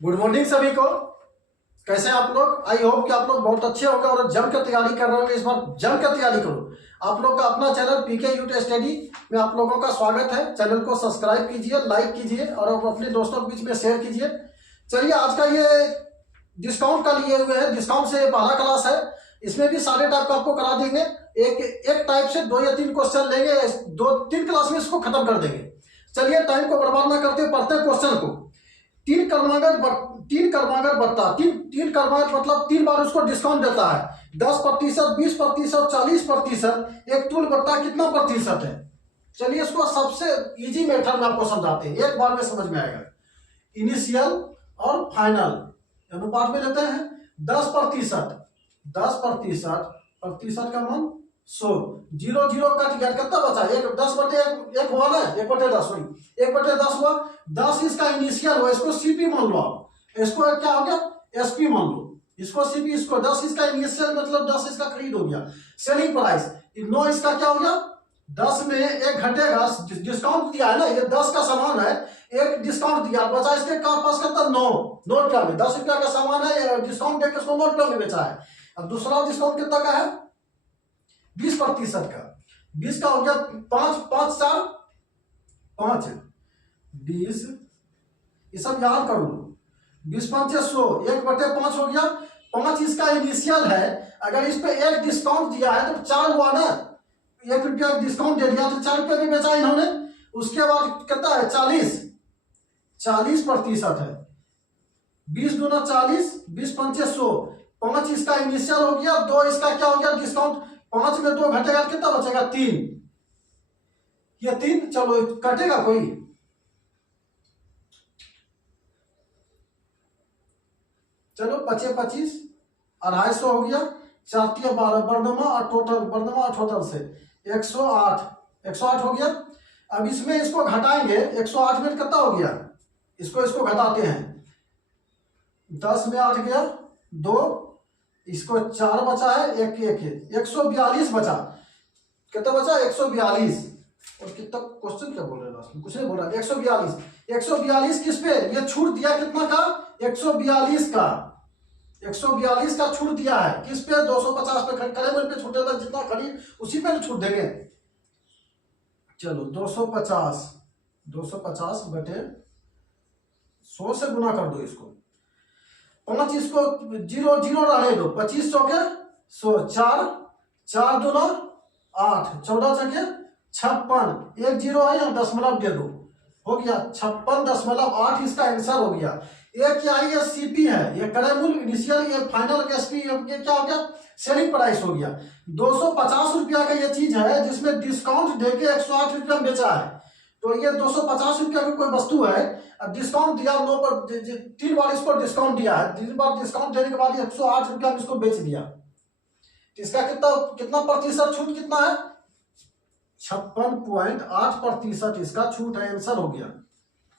Good morning सभी को। कैसे हैं आप लोग? आई होप कि आप लोग बहुत अच्छे होंगे और जम कर तैयारी कर रहे होंगे। इस बार जम कर तैयारी करो। आप लोग का अपना चैनल पीके यूटी स्टडी में आप लोगों का स्वागत है। चैनल को सब्सक्राइब कीजिए, लाइक कीजिए और अपने दोस्तों के बीच में शेयर कीजिए। चलिए, आज का ये डिस्काउंट का लिए हुए हैं। डिस्काउंट से पहला क्लास है। इसमें भी सारे टाइप का आपको करा देंगे। एक टाइप से 2 या 3 क्वेश्चन लेंगे। 2-3 क्लास में इसको खत्म कर देंगे। चलिए, टाइम को बर्बाद ना करते पढ़ते हैं क्वेश्चन को। तीन कर्मागर बट्टा, तीन कर्मागर मतलब 3 बार उसको डिस्काउंट देता है। 10%, 20%, 40%। एक तुल बट्टा कितना प्रतिशत है? चलिए, इसको सबसे इजी मेथड में आपको समझाते हैं, एक बार में समझ में आएगा। इनिशियल और फाइनल अनुपात में लेते हैं। 10%, 10% का मान 100। 0 कट गया, कितना बचा? 10/1 हुआ ना, 1/10 सॉरी 1/10 हुआ। 10 इसका इनिशियल हुआ, इसको सीपी मान लो आप। इसको क्या हो गया? एसपी मान लो। इसको सीपी, इसको 10 इसका इनिशियल मतलब 10 इसका खरीद हो गया। सेलिंग प्राइस 9 इसका क्या हो गया? 10 में 1 घटेगा, डिस्काउंट दिया है ना, ये 10 का सामान है, एक डिस्काउंट दिया, बचा इसके पास कितना? 9 रुपया में। 10 रुपया का सामान है, डिस्काउंट देकर उसको 9 रुपया में बेचा है। अब दूसरा डिस्काउंट कितना का है? 20% का। 20 का हो गया 5, 5 4 5 20। ये सब याद कर लो। 20×5 100, 1/5 हो गया। 5 इसका इनिशियल है। अगर इस पे 1 डिस्काउंट दिया है तो 4 हुआ ना। 1 रुपया डिस्काउंट दे दिया तो 4 रुपया में बेचा इन्होंने। उसके बाद कितना है? 40% है। 20 दूना 40, 20×5 100। 5 इसका इनिशियल हो गया, 2 इसका क्या हो गया? डिस्काउंट। 5 में 2 घटेगा, कितना बचेगा? 3। ये 3, चलो कटेगा कोई? चलो 25 25, 250 हो गया। 4 12 बर्दमा और टोटल से 108 हो गया। अब इसमें इसको घटाएंगे। 108 में कितना हो गया? इसको घटाते हैं। 10 में 8 गया, 2, इसको 4 बचा है, 142 बचा। कितना बचा? 142। और कितना क्वेश्चन क्या बोल रहे हैं? कुछ नहीं बोल रहा। 142 किस पे? ये छूट दिया कितना का? 142 का। 142 का छूट दिया है किस पे? 250 पे। खड़े मन पे छूटेगा, जितना खरीद उसी पे छूट देंगे। चलो 250 बटे 100 से गुना कर दो इसको। 5 इसको 0 रहने दो। 25 चौके 100, 4 दूना 8, 14 चौके 56। 1 0 है या दशमलव दे दो, हो गया 56.8। इसका आंसर हो गया। एक क्या है? ये सीपी है, ये क्रय मूल्य इनिशियल, ये फाइनल एसपी, ये क्या हो गया? सेलिंग प्राइस हो गया। 250 रुपया का ये चीज है जिसमें डिस्काउंट देके 108 रुपया में बेचा है। तो ये 250 रुपया की कोई वस्तु है। अब डिस्काउंट दिया 9 पर, 3 बार इसको डिस्काउंट दिया है। 3 बार डिस्काउंट देने के बाद 108 रुपया में इसको बेच दिया। इसका कितना प्रतिशत छूट कितना है? 56.8% इसका छूट है। आंसर हो गया।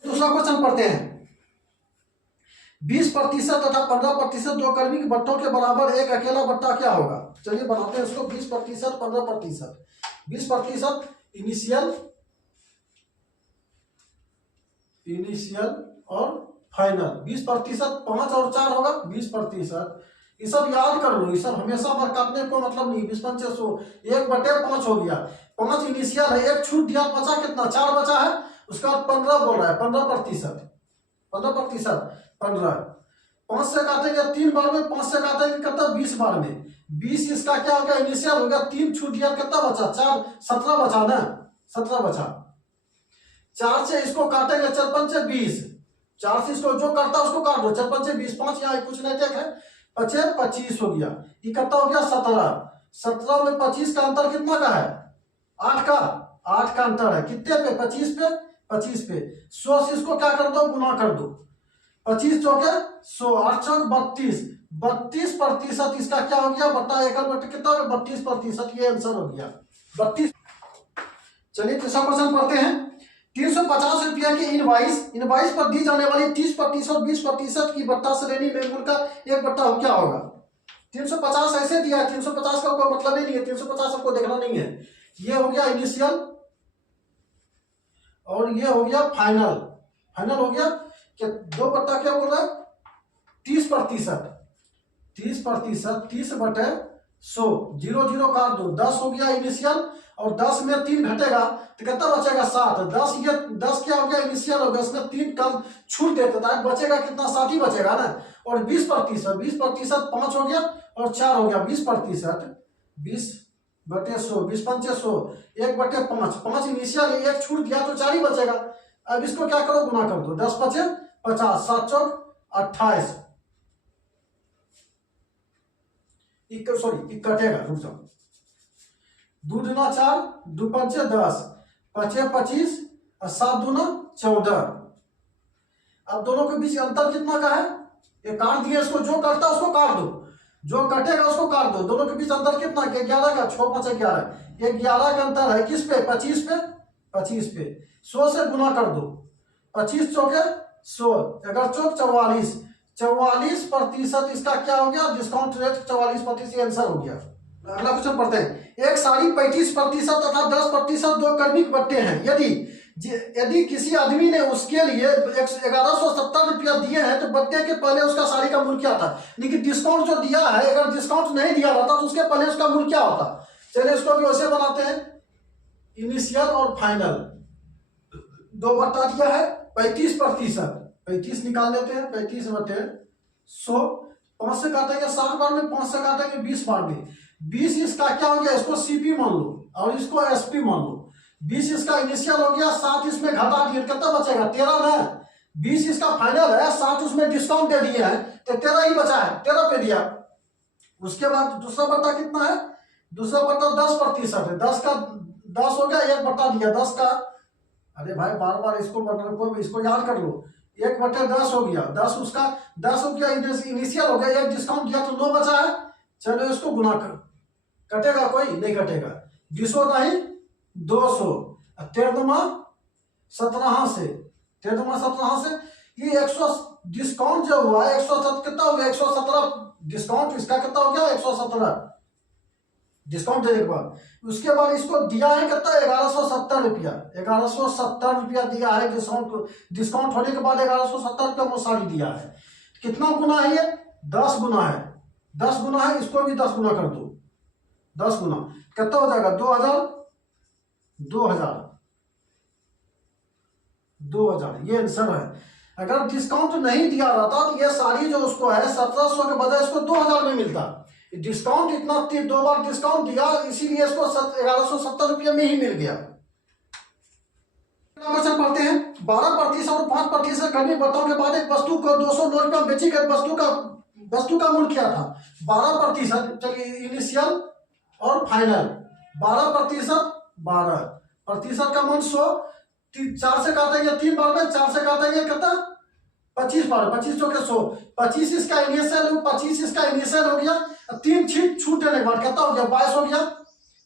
दूसरा क्वेश्चन पढ़ते हैं। 20% तथा 15% 2 कर्मी के बट्टों के बराबर एक अकेला बट्टा क्या होगा? चलिए बनाते हैं इसको। 20%, 15%। 20% इनिशियल और फाइनल। 20% 5 और 4 होगा 20%। ये सब याद कर लो, ये सब हमेशा बार काटने को मतलब नहीं। 20×5 100, 1/5 हो गया। 5 इनिशियल है, 1 छूट दिया, बचा कितना? 4 बचा है। उसका 15 बोल रहा है। 15%, 15 5 से काटेंगे 3 बार में, 5 से काटेंगे कितना? 20 बार में। 20 इसका क्या हो गया? इनिशियल हो गया। 3 छूट दिया, कितना बचा? 4, 17 बचा ना, 17 बचा। 4 से इसको काटेंगे, 4×5 20। 4 से इसको जो करता है उसको काट दो। 4×5 20, 5 यहाँ कुछ नहीं टेक है। 5 25 हो गया। ये कितना हो गया? 17। 17 में 25 का अंतर कितना का है? 8 का अंतर है। कितने पे? 25 पे। 25 पे 100 से इसको क्या कर दो? गुना कर दो। 25 चौके 100, 8 चौक 32। 32% इसका क्या हो गया? बट्टा एकल बट्टे कितना? 32%। ये आंसर हो गया 32। चलिए तीसरा क्वेश्चन पढ़ते हैं। 350 रुपया की इनवाइस पर दी जाने वाली 30% और 20% की बट्टा श्रेणी में मूल्य का एक बट्टा क्या होगा? 350 ऐसे दिया है। 350 का कोई मतलब ही नहीं है। 350 आपको देखना नहीं है। ये हो गया इनिशियल और ये हो गया फाइनल। फाइनल हो गया कि 2 बट्टा क्या बोल रहा है? 30%, 30%, 30/100, 0 काट दो, 10 हो गया इनिशियल, और 10 में 3 घटेगा तो कितना बचेगा 7। 10 ये 10 क्या हो गया इनिशियल हो गया, इसमें 3 कम छूट देते था, बचेगा कितना 60 ही बचेगा ना। और 20%, 20% 5 हो गया और 4 हो गया, 20%, 20/100, 20×5, 1/5, 5 इनिशियल, 1 छूट दिया तो 4 ही बचेगा। अब इसको क्या करो, गुना कर दो, 10×5 = 50, 7×4 = 28, सॉरी कटेगा, रुक जाओ, 2 दूना 4, 2 पंचे 10, 5 25 और 7 दूना 14। अब दोनों के बीच अंतर कितना का है, ये काट दिए, इसको जो कटता है उसको काट दो, जो कटेगा उसको काट दो। दोनों के बीच अंतर कितना, 11 का, 6 5 11, ये 11 का अंतर है किस पे, 25 पे, 25 पे। 100 से गुना कर दो, 25 चौके 100, 11 चौक 44, 44% इसका क्या हो गया, डिस्काउंट रेट 44% आंसर हो गया। अगला क्वेश्चन पढ़ते हैं। एक साड़ी 35% तथा 10% दो कर्मिक बट्टे हैं। यदि किसी आदमी ने उसके लिए 1170 रुपया दिए हैं तो बट्टे के पहले उसका साड़ी का मूल्य क्या था। लेकिन डिस्काउंट जो दिया है, अगर डिस्काउंट नहीं दिया रहता तो उसके पहले उसका मूल्य क्या होता। चलिए इसको भी वैसे बनाते हैं, इनिशियल और फाइनल, 2 बट्टा दिया है 35%, 35 निकाल लेते हैं, 35/100, 5 से काटेंगे 60 बार में, 5 से काटेंगे 20 बार में। 20 इसका क्या हो गया, इसको सीपी मान लो और इसको एसपी मान लो। 20 इसका इनिशियल हो गया, 7 इसमें घटा दिए, कितना बचेगा 13 ना। 20 इसका फाइनल है, 7 उसमें डिस्काउंट दे दिए हैं तो 13 ही बचा है, 13 पे दिया। उसके बाद दूसरा बट्टा कितना है, दूसरा बट्टा 10% है, 10 का 10 हो गया, 1 बट्टा दिया 10 का, अरे भाई बार बार इसको याद कर लो, 1/10 हो गया, 10 उसका 10 हो गया, इनिशियल हो गया, 1 डिस्काउंट दिया तो 9 बचा है। चलो इसको गुना कर, कटेगा कोई नहीं कटेगा, 200 नहीं 200, 13×17 से, 13×17 से ये 100 डिस्काउंट जो हुआ है 107 कितना हो गया, 117 डिस्काउंट, इसका कितना हो गया 117 डिस्काउंट देने के बाद। उसके बाद इसको दिया है कितना 1170 रुपया, 1170 रुपया दिया है डिस्काउंट होने के बाद 1170 रुपया वो साड़ी दिया है। कितना गुना है ये, 10 गुना है, 10 गुना है, इसको भी 10 गुना कर दो, 10 गुना कितना हो जाएगा 2000, ये आंसर है। अगर डिस्काउंट नहीं दिया रहता तो ये साड़ी जो उसको है 1700 के बजाय इसको 2000 में मिलता। डिस्काउंट इतना 2 बार डिस्काउंट दिया, इसीलिए इसको 1170 रुपये में ही मिल गया। क्वेश्चन पढ़ते हैं। 12% और 5% कर्मिक बट्टों के बाद एक वस्तु को 209 रुपये में बेची गई वस्तु का मूल्य क्या था। 12%, चलिए इनिशियल और फाइनल, 12%, 12% का मान 100, 4 से काटेंगे 3 बार में, 4 से काटेंगे कितना 25 बार, 25 चौके 100, 25 इसका इनिशियल हो गया, 3 छूट देने के बाद कितना हो गया 22 हो गया।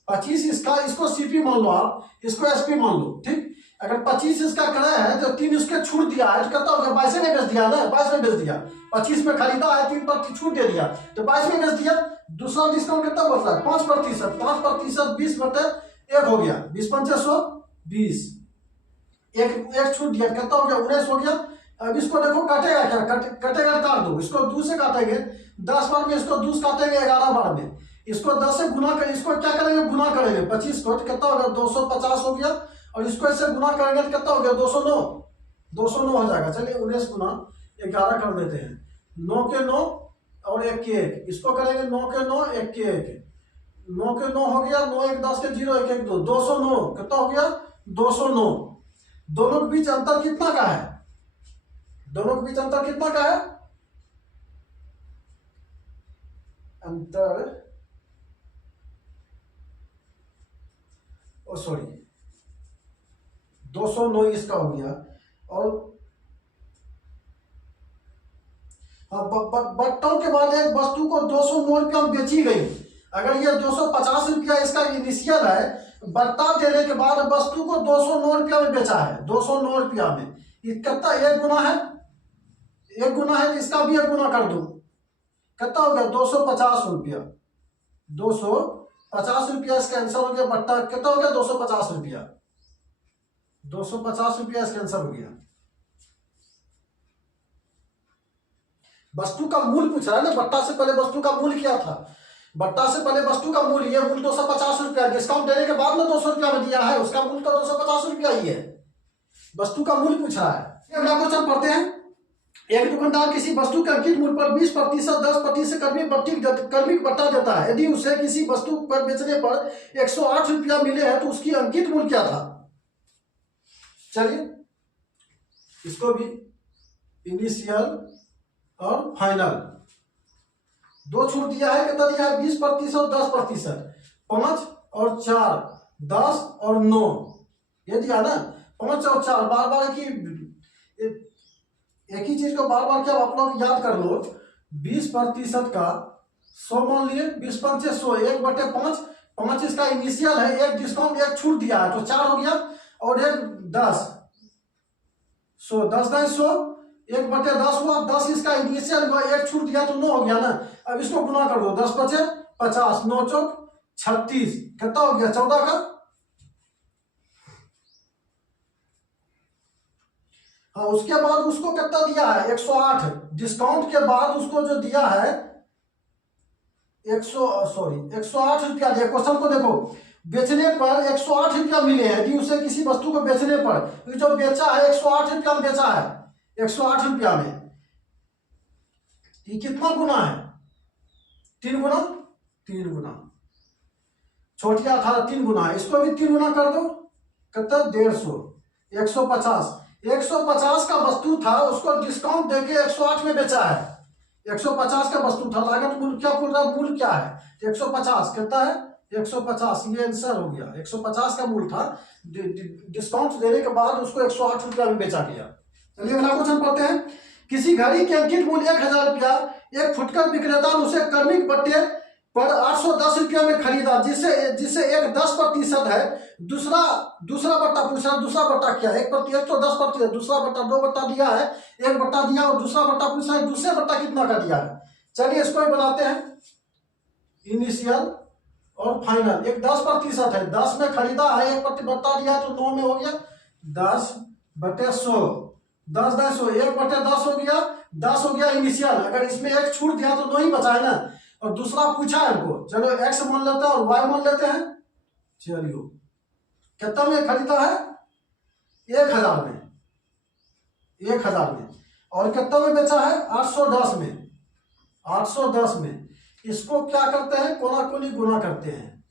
25 इसको सीपी मान लो, आप इसको एसपी मान लो, ठीक। अगर 25 इसका करे है तो 3 उसके छूट दिया है तो कितना हो गया 22 में बेच दिया ना, 22 में बेच दिया। 25 में खरीदा है, 3 पर छूट दे दिया तो 22 में बेच दिया। दूसरा डिस्काउंट कितना बच रहा है 5%, 5% 20/1 हो गया, 20×5 20, एक छूट दिया कितना हो गया 19 हो गया। अब इसको देखो काटेगा क्या, कटेगा काट दो, इसको 2 से काटेंगे 10 बार में, इसको 2 से काटेंगे 11 बार में, इसको 10 से गुना करेंगे, इसको क्या करेंगे गुना करेंगे 25 को, कितना हो गया 250 हो गया, और इसको इससे गुना करेंगे तो कितना हो गया 209 हो जाएगा। चलिए 19 गुना 11 कर देते हैं, 9 के 9 और 1 के 1, इसको करेंगे 9 के 9 1 के 1, 9 के 9 हो गया, 9 1 10 के 0 1 1 2, 209 कितना हो गया 209। दोनों के बीच अंतर कितना का है, दोनों के बीच अंतर कितना का है, अंतर सॉरी 209 इसका हो गया। और बट्टों के बाद एक वस्तु को 209 रुपया में बेची गई। अगर ये 250 रुपया इसका इनिशियल है, बट्टा देने के बाद वस्तु को 209 रुपया में बेचा है, 209 रुपया में, कितना 1 गुना है, 1 गुना है, इसका भी 1 गुना कर दो, कितना हो गया 250 रुपया, 250 रुपया इसका आंसर हो गया। बट्टा कितना हो गया 250 रुपया, 250 रुपया इसका आंसर हो गया। वस्तु का मूल पूछ रहा है ना, बट्टा से पहले वस्तु का मूल क्या था, बट्टा से पहले वस्तु का मूल, ये मूल 250 रुपया, डिस्काउंट देने के बाद में 200 रुपया में दिया है, उसका मूल तो 250 रुपया ही है, वस्तु का मूल पूछ रहा है। अगला क्वेश्चन पढ़ते हैं। एक दुकानदार किसी वस्तु के अंकित मूल्य पर 20% 10% कर्मिक बट्टा देता है। यदि उसे किसी वस्तु पर बेचने पर 108 रुपया मिले हैं तो उसकी अंकित मूल्य क्या था। चलिए इसको भी इनिशियल और फाइनल दो छूट दिया है, कितना दिया है 20% और 10%, 5 और 4, 10 और 9, ये दिया ना, 5 और 4, बार बार की एक ही चीज को बार बार क्या आप लोग याद कर लो। 20% का 100 मान लिए, 20 पंचे 100, 1/5, 5 इसका इनिशियल है, एक डिस्काउंट एक छूट दिया है तो 4 हो गया, और एक 10, 100, 10 नहीं 100, 1/10 हुआ, 10 इसका इनिशियल हुआ, एक छूट दिया तो 9 हो गया ना। अब इसको गुना कर दो, 10 बचे 50, 9 चौक 36, कितना हो गया 14 का। हाँ उसके बाद उसको कितना दिया है 108, डिस्काउंट के बाद उसको जो दिया है 108 रुपया दिया। क्वेश्चन को देखो, बेचने पर 108 रुपया मिले हैं, यदि उसे किसी वस्तु को बेचने पर जो बेचा है 108 रुपया में बेचा है, 108 रुपया में, ये कितना गुना है 3 गुना, 3 गुना, छोटिया 18 3 गुना है, इसको भी 3 गुना कर दो, कितना 150, 150, 150 का वस्तु था, उसको डिस्काउंट देके 108 में बेचा है। 150 का वस्तु था, लागत मूल्य क्या बोल रहा है, मूल्य क्या है 150, कितना है 150, ये आंसर हो गया। 150 का मूल्य था, डिस्काउंट देने के बाद उसको 108 रुपया में बेचा गया। चलिए अगला क्वेश्चन पढ़ते हैं। किसी घड़ी के अंकित मूल्य 1000 रुपया, एक फुटकर विक्रेता ने उसे कर्मिक बट्टे पर 810 रुपया में खरीदा, जिससे एक 10% है। दूसरा बट्टा पूछ रहा, दूसरा बट्टा क्या है, 110%, दूसरा बट्टा 2 बट्टा दिया है, 1 बट्टा दिया, और दूसरा बट्टा पूछ रहा है दूसरे बट्टा कितना का दिया है। चलिए इसको ही बनाते हैं, इनिशियल और फाइनल। एक 10% है, 10 में खरीदा है, 1 बट्टा दिया तो 9 में हो गया 10/100, 10/100, 1/10 हो गया, 10 हो गया इनिशियल। अगर इसमें एक छूट दिया तो 9 ही बचा है ना, और दूसरा पूछा है हमको, चलो एक्स मान लेते हैं और वाई मान लेते हैं। चलिए कितना में खरीदा है 1000 में, 1000 में, और कितना में बेचा है 810 में, 810 में। इसको क्या करते हैं, कोना कोनी गुना करते हैं,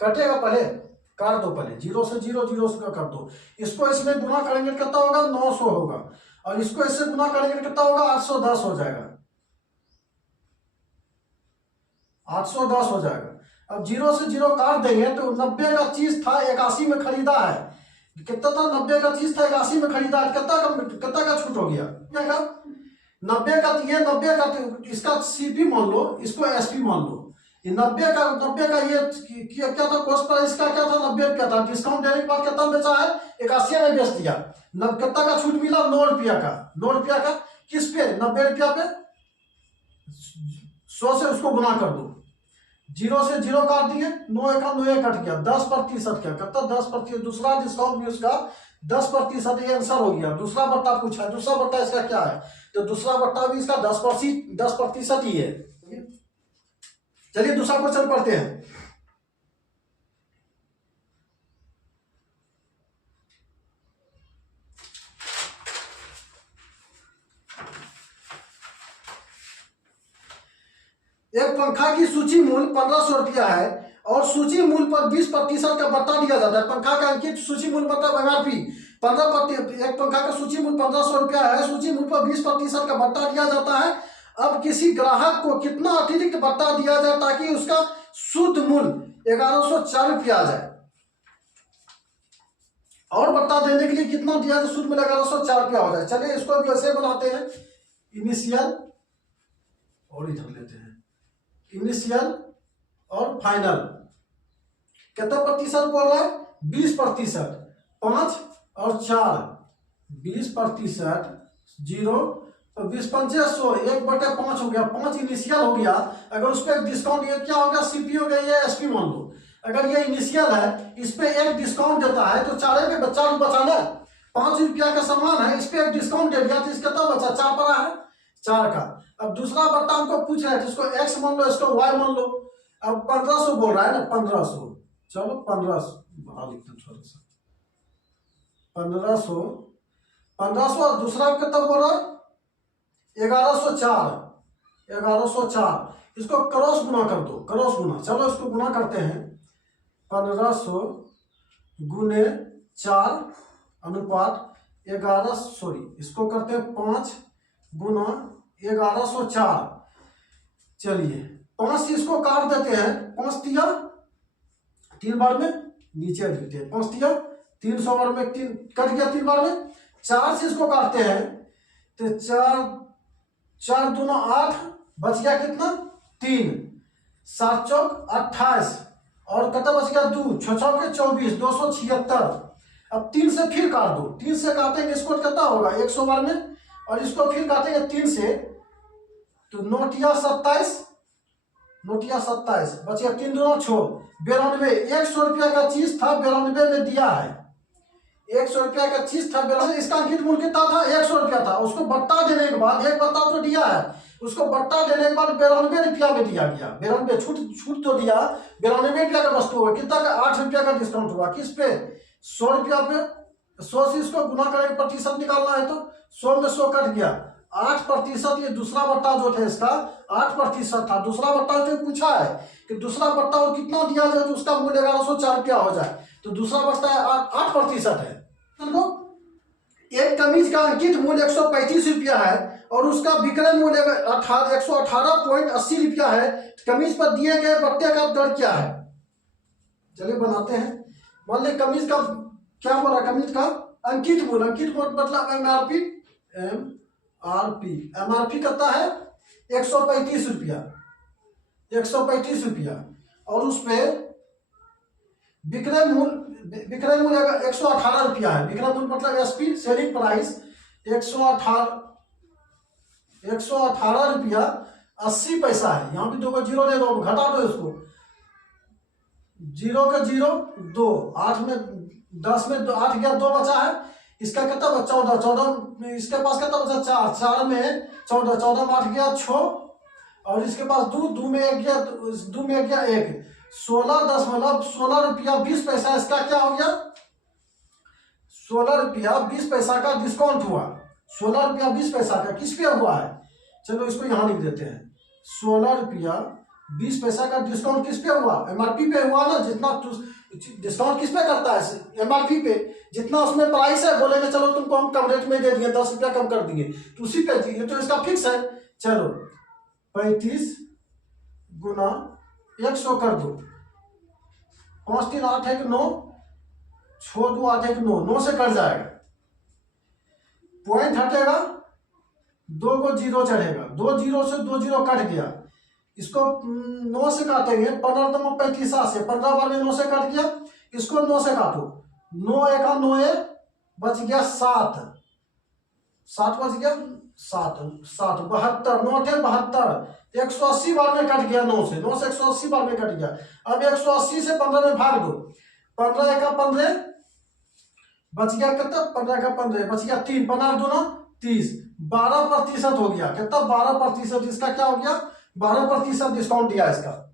कटेगा पहले, काट दो पहले, 0 से 0, 0 से कर दो, इसको इसमें गुना करेंगे कितना होगा 900 होगा, और इसको इससे गुना करेंगे कितना होगा 810 हो जाएगा, 810 हो जाएगा। अब 0 से 0 काट देंगे तो 90 का चीज था 81 में खरीदा है, कितना था 90 का चीज था 81 में खरीदा है, कितना का छूट हो गया 90 का, ये 90 का, इसका सीपी मान लो, इसको एसपी मान लो। ये 90 का ये क्या था, कॉस्ट प्राइस का क्या था 90 रुपया था, डिस्काउंट देने के बाद कितना बेचा है 81 में बेच दिया, कितना का छूट मिला 9 रुपया का, 9 रुपया का किस पे 90 रुपया पे, 100 से उसको गुना कर दो, 0 से 0 काट दिए, 9 का 9 कट गया, 10% क्या, कितना 10%, दूसरा डिस्काउंट भी उसका 10%, ये आंसर हो गया। दूसरा बट्टा पूछा है, दूसरा बट्टा इसका क्या है, तो दूसरा बट्टा भी इसका 10% ही है। चलिए दूसरा क्वेश्चन पढ़ते हैं। एक पंखा की सूची मूल्य 1500 रुपया है और सूची मूल्य पर 20% का बट्टा दिया जाता है। पंखा का अंकित सूची मूल्य मतलब MRP 15%, एक पंखा का सूची मूल्य 1500 रुपया है, सूची मूल्य पर 20% का बट्टा दिया जाता है। अब किसी ग्राहक को कितना अतिरिक्त बट्टा दिया जाए ताकि उसका शुद्ध मूल्य 1104 रुपया आ जाए, और बट्टा देने के लिए कितना दिया जाए शुद्ध मूल्य 1104 रुपया हो जाए। चलिए इसको भी ऐसे बनाते हैं, इनिशियल और इधर लेते हैं, इनिशियल और फाइनल। कितना प्रतिशत बोल रहा है 20%, 5 और 4, 20%, 0 तो 20 पंचे 100, 1/5 हो गया, 5 इनिशियल हो गया। अगर उस पर डिस्काउंट, ये क्या होगा सीपी हो गया, ये एसपी मान लो। अगर ये इनिशियल है, इस पे एक डिस्काउंट देता है तो 4 पे बचा ना, 5 रुपया का सामान है, इस पे एक डिस्काउंट दे दिया तो इसका कितना बचा 4 पड़ा है, 4 का। अब दूसरा बट्टा हमको पूछ रहे थे, इसको x मान लो, इसको y मान लो। अब 1500 बोल रहा है ना, 1500, चलो 1500 बड़ा लिखते थोड़ा सा, 1500, 1500 और दूसरा कितना बोल रहा है 1104, 1104। इसको क्रॉस गुना कर दो, क्रॉस गुना, चलो इसको गुना करते हैं। 1500 गुने 4 अनुपात 11, सॉरी इसको करते हैं 5 गुना 1104। चलिए 5 से इसको काट देते हैं, 5 तिया 3 बार में नीचे लिखते हैं, 5 तिया 300 बार में 3 कट गया 3 बार में। 4 से इसको काटते हैं तो 4 दूना 8, बच गया कितना 3, 7 चौक 28 और कितना बच गया 2, 6 चौक 24, 276। अब 3 से फिर काट दो, 3 से काटेंगे इसको कितना होगा 100 बार में, और इसको फिर काटेंगे 3 से तो 9 तिया 27, 9 तिया 27, बच गया 3 दूना 6, 92। 100 रुपया का चीज था 92 में दिया है, 100 रुपया का चीज था 92, इसका अंकित मूल्य कितना था 100 रुपया था। उसको बट्टा देने के बाद, एक बट्टा तो दिया है, उसको बट्टा देने के बाद 92 रुपया में दिया गया, 92 छूट तो दिया, 92 रुपया का वस्तु हुआ, कितना का 8 रुपया का डिस्काउंट हुआ, किस पे 100 रुपया पे। 100 से इसको गुना करेंगे, प्रतिशत निकालना है तो 100 में 100 कट गया, 8%। ये दूसरा बट्टा जो था इसका 8% था। दूसरा बट्टा जो पूछा है कि दूसरा बट्टा और कितना दिया जाए तो उसका मूल्य 1104 रुपया हो जाए, तो दूसरा बट्टा 8% है। एक कमीज का अंकित मूल्य 135 रुपया है और उसका विक्रय मूल्य 118.80 रुपया है। कमीज पर दिए गए बट्टे का दर क्या है? चलिए बनाते हैं। मान ली कमीज का क्या बोला, कमीज का अंकित मूल्य, अंकित मूल्य मतलब एमआरपी, एमआरपी कितना है 135 रुपया, 135 रुपया, और उस पे विक्रय मूल्य 118 रुपया है। विक्रय मूल्य मतलब एसपी, सेलिंग प्राइस 118 रुपया 80 पैसा है। यहाँ भी 2 को जीरो दे दो, घटा दो इसको, 0 के 0 2, 8 में 10 में 8 गया 2 बचा है, इसका कितना बचा 14, 14 इसके पास कितना बचा 4, 4 में 14, 14 में 8 गया 6, और इसके पास 2, 2 में 1 गया, 2 में 1 गया 1, 16 रुपया 20 पैसा। इसका क्या हो गया 16 रुपया 20 पैसा का डिस्काउंट हुआ, 16 रुपया 20 पैसा का किस पे हुआ है, चलो इसको यहाँ लिख देते हैं। 16 रुपया 20 पैसा का डिस्काउंट किस पे हुआ, एमआरपी पे हुआ ना। जितना डिस्काउंट किस पे करता है, एमआरपी पे, जितना उसमें प्राइस है बोलेंगे चलो तुमको हम कम रेट में दे दिए, 10 रुपया कम कर दिए, तो उसी पे ये तो इसका फिक्स है। चलो 35 गुना 100 कर दो, 5 3 8 1 9, 6 2 8 1 9, 9 से कट जाएगा, पॉइंट हटेगा, 2 को 0 चढ़ेगा, 2 0 से 2 0 कट गया, इसको 9 से काटेंगे, 15 35 से 15 बार में 9 से कट गया, इसको 9 से काटो, 9 1 9 बच गया 7, 7 बच गया 7 7 72, 9 72, 180 बार में कट गया, 9 से 180 बार में कट गया। अब 180 से 15 में भाग दो, 15 1 15 बच गया कितना, 15 1 15 बच गया 3, 15 दूना 30, 12% हो गया, कितना 12%। इसका क्या हो गया 12% डिस्काउंट दिया इसका।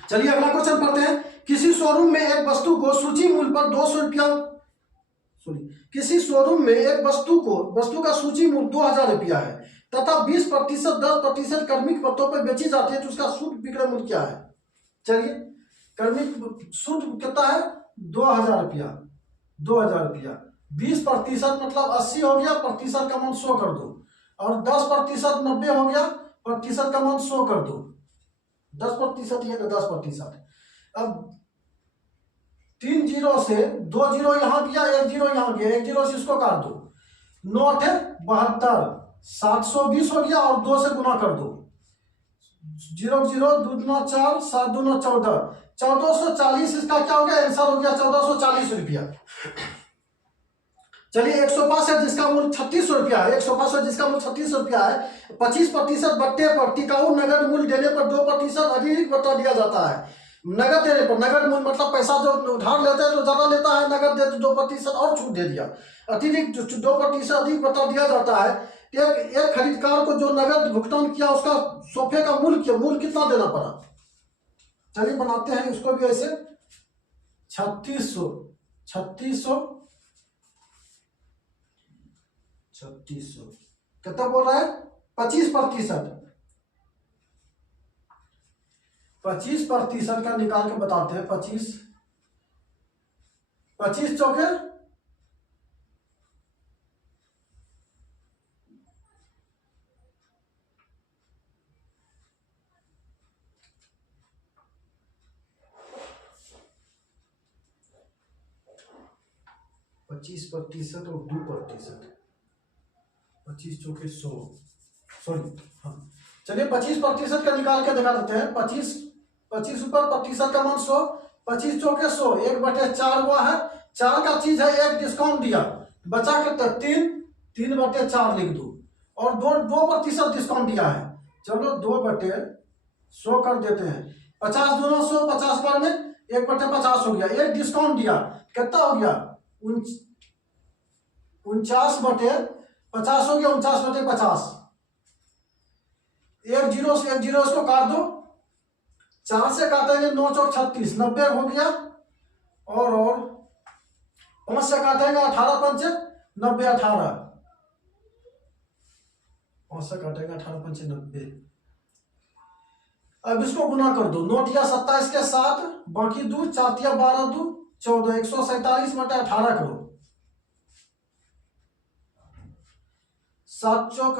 चलिए अगला क्वेश्चन पढ़ते हैं। किसी शोरूम में एक वस्तु को सूची मूल्य पर 200 रुपया, किसी शोरूम में एक वस्तु का सूची मूल्य 2000 रुपया है तथा 20% 10% कर्मिक पत्रों पर बेची जाती है, तो उसका शुद्ध विक्रय मूल्य क्या है? चलिए कर्मिक शुद्ध कितना है 2000 रुपया, 2000 रुपया, 20% मतलब 80 हो गया, प्रतिशत का मान 100 कर दो, और 10% 90 हो गया, प्रतिशत का मान 100 कर दो, 10% है तो 10%। अब 3 0 से 2 0 यहाँ गया, 1 0 यहाँ गया, 1 0 से इसको काट दो, 9 8 72, 720 हो गया, और 2 से गुना कर दो, 0 0 2 दूना 4, 7 दूना 14, 1440। इसका क्या हो गया, आंसर हो गया 1440 रुपया। चलिए 165 जिसका मूल्य 3600 रुपया है, 165 जिसका मूल्य 3600 रुपया है, 25% बट्टे पर टिकाऊ नगद मूल्य देने पर 2% अधिक बट्टा दिया जाता है। नगद देने पर, नगद मूल्य मतलब पैसा जो उधार लेते हैं तो ज्यादा लेता है, नगद दे तो 2% और छूट दे दिया, अतिरिक्त 2% अधिक बट्टा दिया जाता है। एक खरीदकार को जो नगद भुगतान किया उसका सोफे का मूल्य कितना देना पड़ा। चलिए बनाते हैं इसको भी ऐसे। 3600 कितना बोल रहा है 25%। 25% का निकाल के बताते हैं। 25 चौके 25% और 2%। 25 चौके 100, सॉरी हाँ। चलिए 25% का निकाल के दिखा देते हैं। 25 ऊपर प्रतिशत का मान 100, 25 चौके 100, 1/4 हुआ है। 4 का चीज है, एक डिस्काउंट दिया, बचा कितना 3/4 लिख दो, और 2% डिस्काउंट दिया है। चलो 2/100 कर देते हैं। 50 दूना 100, 50 बार में 1/50 हो गया। एक डिस्काउंट दिया, कितना हो गया 49/50 हो गया। 49/50, एक जीरो से एक जीरो इसको काट दो। 4 से काटेंगे 9 चौक 36, 90 हो गया। और 5 से काटेंगे 18 पंचे 90, 18। 5 से काटेंगे 18 पंचे 90। अब इसको गुना कर दो। 9 या 27 के साथ, बाकी 2, 4 या 12, 2 14, 147/18 करो। 7 चौक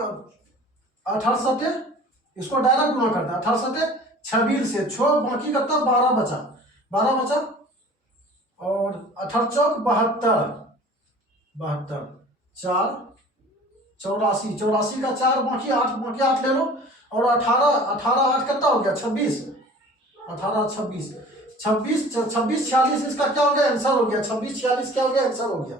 18, इसको डायरेक्ट गुना करते हैं। 18 26 से 6, बाकी कितना 12 बचा। 12 बचा, और 18 चौक 72, 4 84 का 4, बाकी 8 ले लो। और 18 8 कितना हो गया 26, 18 26 46 इसका क्या हो गया आंसर हो गया। 26 46 क्या हो गया आंसर हो गया।